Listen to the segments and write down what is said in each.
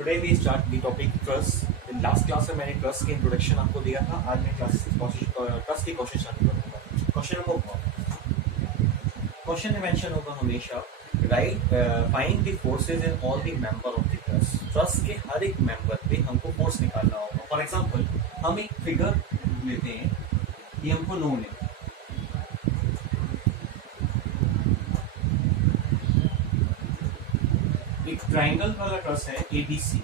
Today we start the topic trust. Last class में मैंने trust की इंट्रोडक्शन आपको दिया था। आज मैं ट्रस्ट की कोशिश चालू करूंगा। क्वेश्चन को क्वेश्चन में मेंशन होगा हमेशा right find the forces in all the member of the trust. Trust के हर एक मेंबर पे हमको फोर्स निकालना होगा। फॉर एग्जांपल हम एक फिगर लेते हैं, ये हमको नोन है। एक ट्राइंगल वाला ट्रस है ABC,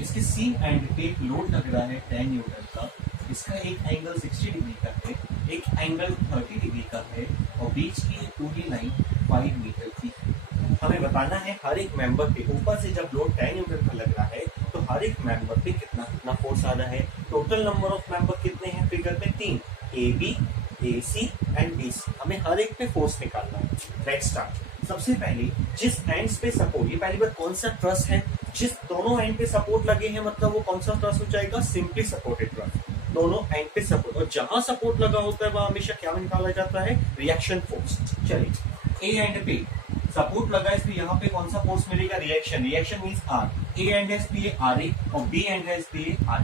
इसके सी एंड पे एक लोड लग रहा है 10 न्यूटन का। इसका एक एंगल 60 डिग्री का है, एक एंगल 30 डिग्री का है और बीच की पूरी लाइन 5 मीटर की। हमें बताना है हर एक मेंबर पे ऊपर से जब लोड 10 न्यूटन का लग रहा है तो हर एक मेंबर पे कितना कितना फोर्स आ रहा है। टोटल नंबर ऑफ मेंबर कितने हैं फिगर पे 3, AB, AC एंड BC। हमें हर एक पे फोर्स निकालना है। Let's start. सबसे पहले जिस एंड्स पे सपोर्ट, ये पहली बार कौन सा ट्रस है, जिस दोनों एंड पे सपोर्ट लगे हैं मतलब वो कौन सा ट्रस हो जाएगा, सिंपली सपोर्टेड ट्रस। दोनों एंड पे सपोर्ट, और जहां सपोर्ट लगा होता है वहां हमेशा क्या निकाला जाता है, रिएक्शन फोर्स। चलिए ए एंड पे सपोर्ट लगा है, इसलिए यहाँ पे कौन सा फोर्स मिलेगा, reaction. Reaction means R। A and है इसलिए RA और B एंड है इसलिए RA।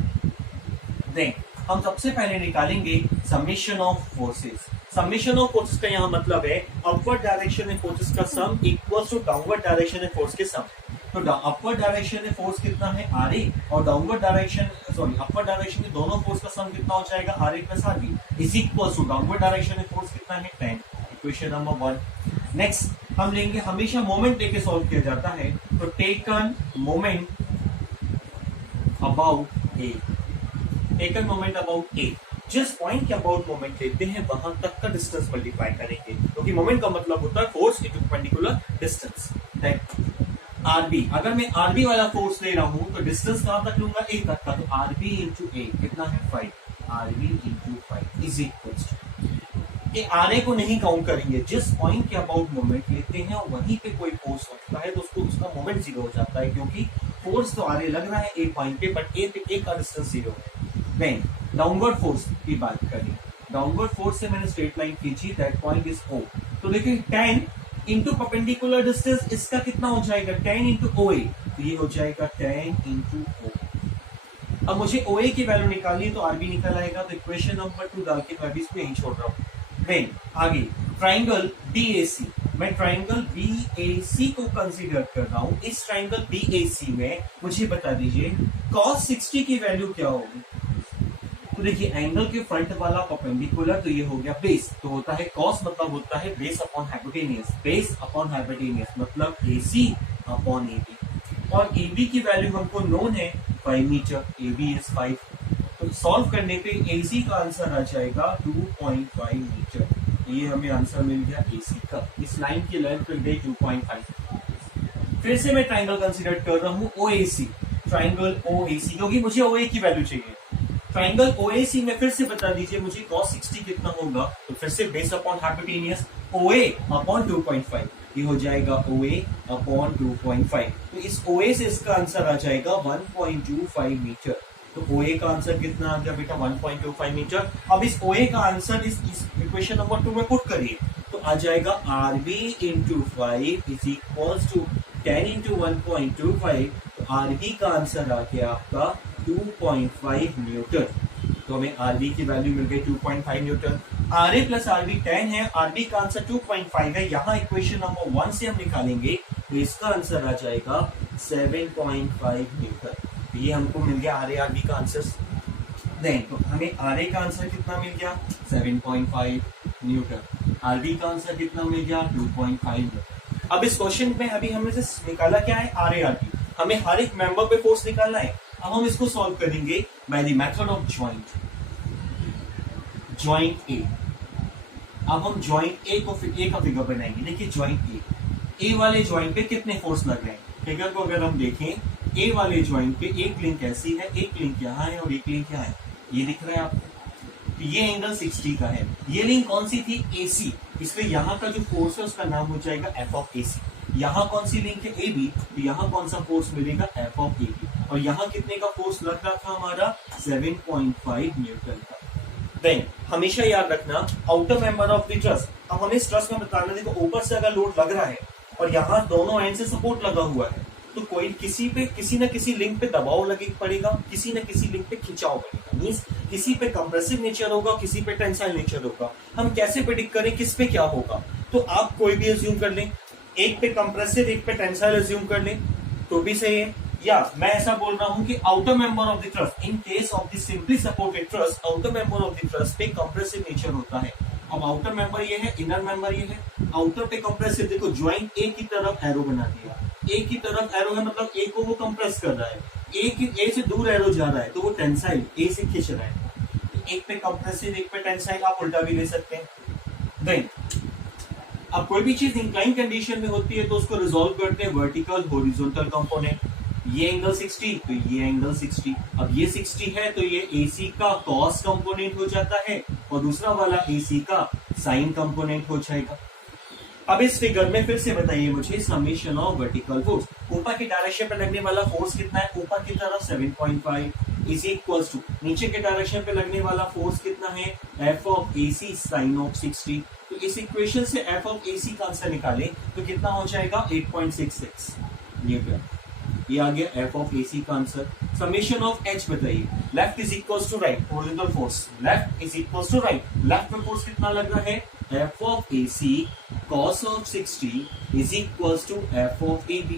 देन हम सबसे पहले निकालेंगे summation of forces. Summation of forces का यहाँ मतलब है अपवर्ड डायरेक्शन में फोर्सेस का sum equals to downward direction में फोर्स के सम। तो अपवर्ड डायरेक्शन में फोर्स कितना है RA और डाउनवर्ड डायरेक्शन अपवर्ड डायरेक्शन में दोनों फोर्स का सम कितना हो जाएगा, RA plus RB is equals to downward direction में फोर्स कितना है 10। Equation number 1। नेक्स्ट हम लेंगे, हमेशा मोमेंट लेके सॉल्व किया जाता है, तो taken moment about A. Taken moment about A, जिस पॉइंट के अबाउट मोमेंट लेते हैं वहां तक का डिस्टेंस मल्टीप्लाई करेंगे, क्योंकि मोमेंट का मतलब होता है force into perpendicular distance. RB, अगर मैं आरबी वाला फोर्स ले रहा हूं तो डिस्टेंस कहां तक लूंगा, ए तक का। तो आरबी इंटू ए कितना है 5। RB into 5 is equals to, RA को नहीं काउंट करेंगे, जिस पॉइंट के अबाउट मोमेंट लेते हैं और वहीं पे कोई फोर्स लगता है तो उसको उसका मोमेंट जीरो हो जाता है, क्योंकि फोर्स तो आरए लग रहा है ए पॉइंट पे, बट ए पे ए का डिस्टेंस जीरो है। देन डाउनवर्ड फोर्स की बात करें, डाउनवर्ड फोर्स से मैंने स्ट्रेट लाइन खींची, दैट पॉइंट इज O। तो देखिए 10 इंटू परपेंडिकुलर डिस्टेंस, इसका कितना हो जाएगा 10 इंटू OA, तो ये हो जाएगा 10 इंटू O। अब मुझे OA की वैल्यू निकालनी है तो RB निकल आएगा। तो इक्वेशन नंबर 2 डाल के मैं इसको यहीं छोड़ रहा हूँ। देन आगे ट्राइंगल BAC, मैं ट्राइंगल BAC को कंसीडर कर रहा हूं। इस ट्राइंगल BAC में मुझे बता दीजिए cos 60 की वैल्यू क्या होगी। तो देखिए एंगल के फ्रंट वाला परपेंडिकुलर, तो ये हो गया बेस। तो होता है कॉस मतलब होता है base upon hypotenuse, base upon hypotenuse मतलब AC अपॉन AB। और AB की वैल्यू हमको नोन है 5 मीटर, AB इज 5। तो सॉल्व करने पे AC का आंसर आ जाएगा 2.5 मीटर। ये हमें आंसर मिल गया AC का। इस लाइन की लेंथ मिल गई 2.5। फिर से मैं ट्राइंगल कंसीडर कर रहा हूँ OAC, ट्राइंगल OAC, क्योंकि मुझे OA की वैल्यू चाहिए। ट्राइंगल OAC में फिर से बता दीजिए मुझे cos 60 कितना होगा, तो फिर से base upon hypotenuse OA upon 2.5, ये हो जाएगा OA अपॉन 2.5। तो इस OA से इसका आंसर आ जाएगा 1.25 मीटर। तो OA का आंसर कितना आ गया बेटा, 1.25 मीटर। अब इस OA का आंसर इस इक्वेशन नंबर 2 में पुट करिए, तो आ जाएगा RB into 5 is equals to 10 into 1.25। तो RB का आंसर आ गया आपका 2.5 न्यूटन। तो हमें RB की वैल्यू मिल गई 2.5 न्यूटन। RA प्लस RB 10 है, RB का आंसर 2.5 है। यहाँ इक्वेशन नंबर 1 से हम निकालेंगे तो इसका आंसर आ जाएगा 7.5 न्यूटन। ये हमको मिल गया RA RB का आंसर। देन तो हमें RA का आंसर कितना मिल गया 7.5 न्यूटन, RB का आंसर कितना मिल गया 2.5 न्यूटन। अब इस क्वेश्चन में अभी हमने से निकाला क्या है, RA RB। हमें हर एक मेंबर पे फोर्स निकालना है। अब हम इसको सॉल्व करेंगे by the method of joint A. अब हम जॉइंट ए का फिगर बनाएंगे। देखिए जॉइंट ए वाले जॉइंट पे कितने फोर्स लग रहे हैं। फिगर को अगर हम देखें, ए वाले जॉइंट पे एक लिंक ऐसी है, एक लिंक यहाँ है और एक लिंक यहाँ है, ये दिख रहा है आपको। तो ये एंगल 60 का है। ये लिंक कौन सी थी, AC, इसलिए यहाँ का जो फोर्स है उसका नाम हो जाएगा F ऑफ AC। यहाँ कौन सी लिंक है AB, तो यहाँ कौन सा फोर्स मिलेगा F ऑफ AB। और यहाँ कितने का फोर्स लग रहा था हमारा 7.5 न्यूटन का। देन हमेशा याद रखना outer member of the truss. अब हमें इस ट्रस में बताना, देखो ऊपर से अगर लोड लग रहा है और यहाँ दोनों एंड से सपोर्ट लगा हुआ है, तो कोई किसी न किसी लिंक पे दबाव लगे पड़ेगा, किसी न किसी लिंक पे खिंचाव पड़ेगा। मींस किसी पे कंप्रेसिव नेचर होगा, किसी पे टेंसाइल नेचर होगा। हम कैसे प्रेडिक्ट करें किस पे क्या होगा? तो आप कोई भी अज्यूम कर लें, एक पे कंप्रेसिव एक पे टेंसाइल अज्यूम कर लें तो भी सही है। या मैं ऐसा बोल रहा हूं कि outer member of the truss, in case of the simply supported truss, outer member of the truss पे कंप्रेसिव नेचर होता है। अब आउटर मेंबर ये है, इनर मेंबर ये है। आउटर पे कंप्रेसिव, देखो ज्वाइंट ए की तरफ एरो बना दिया, ए की तरफ एरो है मतलब ए को वो कंप्रेस कर रहा है, ए से दूर एरो जा रहा है तो वो टेंसाइल ए से खींच रहा है। एक पे कंप्रेसिव एक पे टेंसाइल, आप उल्टा भी ले सकते हैं। देन अब कोई भी चीज इंक्लाइन कंडीशन में होती है तो उसको रिजोल्व करते हैं वर्टिकल हॉरिजॉन्टल कंपोनेंट। ये एंगल 60 तो ये एंगल 60। अब ये 60 है तो ये AC का कॉस कंपोनेंट हो जाता है और दूसरा वाला AC का साइन कंपोनेंट हो जाएगा। अब इस फिगर में फिर से बताइए मुझे समेशन ऑफ वर्टिकल फोर्स। ऊपर की डायरेक्शन पे लगने वाला फोर्स कितना है? ऊपर की तरफ 7.5 इज इक्वल्स टू नीचे के डायरेक्शन पे लगने वाला फोर्स कितना है? f of AC sine of 60। तो इस इक्वेशन से f ऑफ AC का आंसर निकालें तो कितना हो जाएगा? 8.66 न्यूटन। ये आ गया f ऑफ AC का आंसर। समेशन ऑफ h बताइए। Left is equals to right, horizontal force left is equals to right. Left में फोर्स कितना लग रहा है? f of AC cos of 60 is equals to f of AB।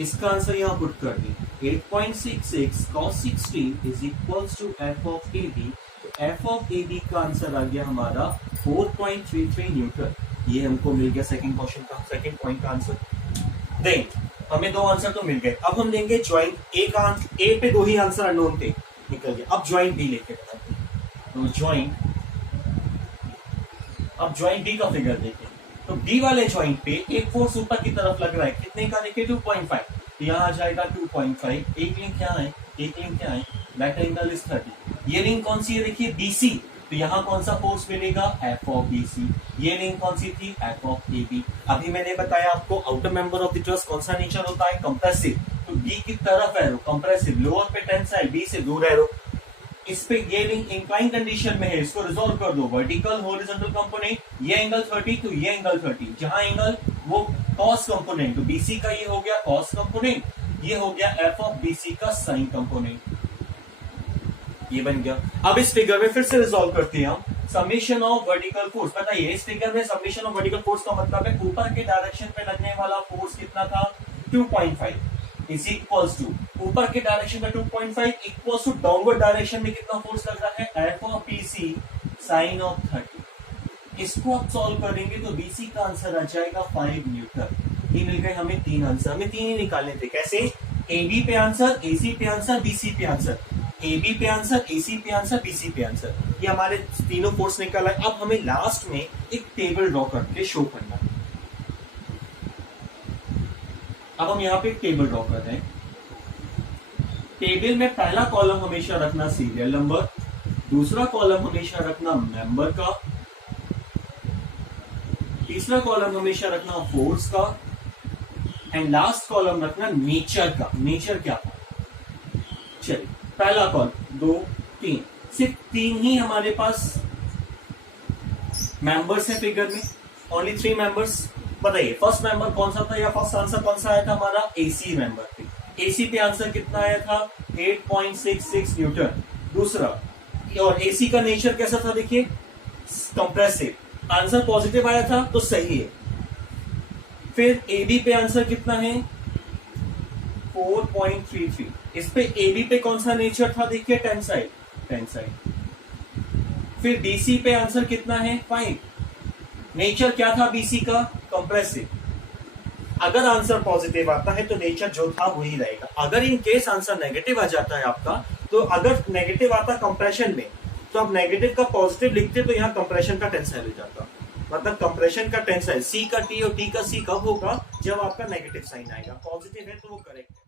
इसका answer यहाँ put कर दें। 8.66 cos 60 is equals to f of AB। तो f of AB का आंसर आ गया हमारा 4.33 न्यूटन। ये हमको मिल गया सेकंड क्वेश्चन का, सेकंड पॉइंट का आंसर। देन हमें दो आंसर तो मिल गए। अब हम लेंगे ज्वाइंट ए का। ए पे दो ही आंसर अननोन थे, निकल गया। अब ज्वाइंट बी लेके बताते हैं। तो ज्वाइंट बी का फिगर देखें तो बी वाले ज्वाइंट पे एक फोर्स ऊपर की तरफ लग रहा है, कितने का? देखिए 2.5। तो यहाँ आ जाएगा 2.5। एक लिंक क्या है? That angle is 30। ये लिंक कौन सी है? देखिए BC। तो यहाँ कौन सा फोर्स मिलेगा? f of BC। ये लिंक कौन सी थी? f of AB। अभी मैंने बताया आपको outer member of the truss कौन सा नेचर होता है? कंप्रेसिव। तो B की तरफ एरो कंप्रेसिव, लोअर पे टेंसाइल, B से दूर एरो। इस पे ये लिंक इंक्लाइन कंडीशन में है, इसको रिजोल्व कर दो। वर्टिकल हॉरिजॉन्टल कंपोनेंट, ये एंगल 30 तो ये एंगल 30। जहां एंगल वो कॉस कंपोनेंट, तो BC का ये हो गया कॉस कंपोनेंट, ये हो गया f ऑफ BC का साइन कंपोनेंट। ये बन गया। अब इस फिगर में फिर से रिजोल्व करते हैं हम समेशन ऑफ वर्टिकल फोर्स। बताइए इस फिगर में समेशन ऑफ वर्टिकल फोर्स का मतलब है ऊपर के डायरेक्शन पे लगने वाला फोर्स कितना था? 2.5 इज इक्वल्स टू ऊपर के डायरेक्शन में 2.5 इक्वल्स टू डाउनवर्ड डायरेक्शन में कितना फोर्स लग रहा है? f of BC sine of 30। इसको आप सॉल्व करेंगे तो BC का आंसर आ जाएगा 5 न्यूटन। ये मिल गए हमें तीन आंसर। हमें तीन ही निकालने थे। कैसे? AB पे आंसर, AC पे आंसर, BC पे आंसर। AB पे आंसर, AC पे आंसर, BC पे आंसर। ये हमारे तीनों फोर्स निकल आए। अब हमें लास्ट में एक टेबल ड्रॉ करके शो करना है। अब हम यहाँ पे एक टेबल ड्रॉ कर रहे हैं। टेबल में पहला कॉलम हमेशा रखना सीरियल नंबर, दूसरा कॉलम हमेशा रखना मेंबर का, तीसरा कॉलम हमेशा रखना फोर्स का, एंड लास्ट कॉलम रखना नेचर का। नेचर क्या था? चलिए पहला कॉलम 2 3, सिर्फ 3 ही हमारे पास मेंबर्स है फिगर में, ओनली 3 मेंबर्स। बताइए फर्स्ट मेंबर कौन सा था या फर्स्ट आंसर कौन सा आया था? हमारा AC मेंबर पे। AC पे आंसर कितना आया था? 8.66 न्यूटन। दूसरा, और AC का नेचर कैसा था? देखिए कंप्रेसिव। आंसर पॉजिटिव आया था तो सही है। फिर AB पे आंसर कितना है? 4.33। इस पे AB पे कौन सा नेचर था? देखिए टेंसाइल। फिर BC पे आंसर कितना है? 5। नेचर क्या था BC का? कंप्रेसिव। अगर आंसर पॉजिटिव आता है तो नेचर जो था वही रहेगा। अगर इन केस आंसर नेगेटिव आ जाता है आपका, तो अगर नेगेटिव आता कंप्रेशन में तो आप नेगेटिव का पॉजिटिव लिखते तो यहाँ कंप्रेशन का टेंसाइल हो जाता। मतलब कंप्रेशन का टेंसाइल C का T और T का C कब होगा? जब आपका नेगेटिव साइन आएगा। पॉजिटिव है तो वो करेक्ट है।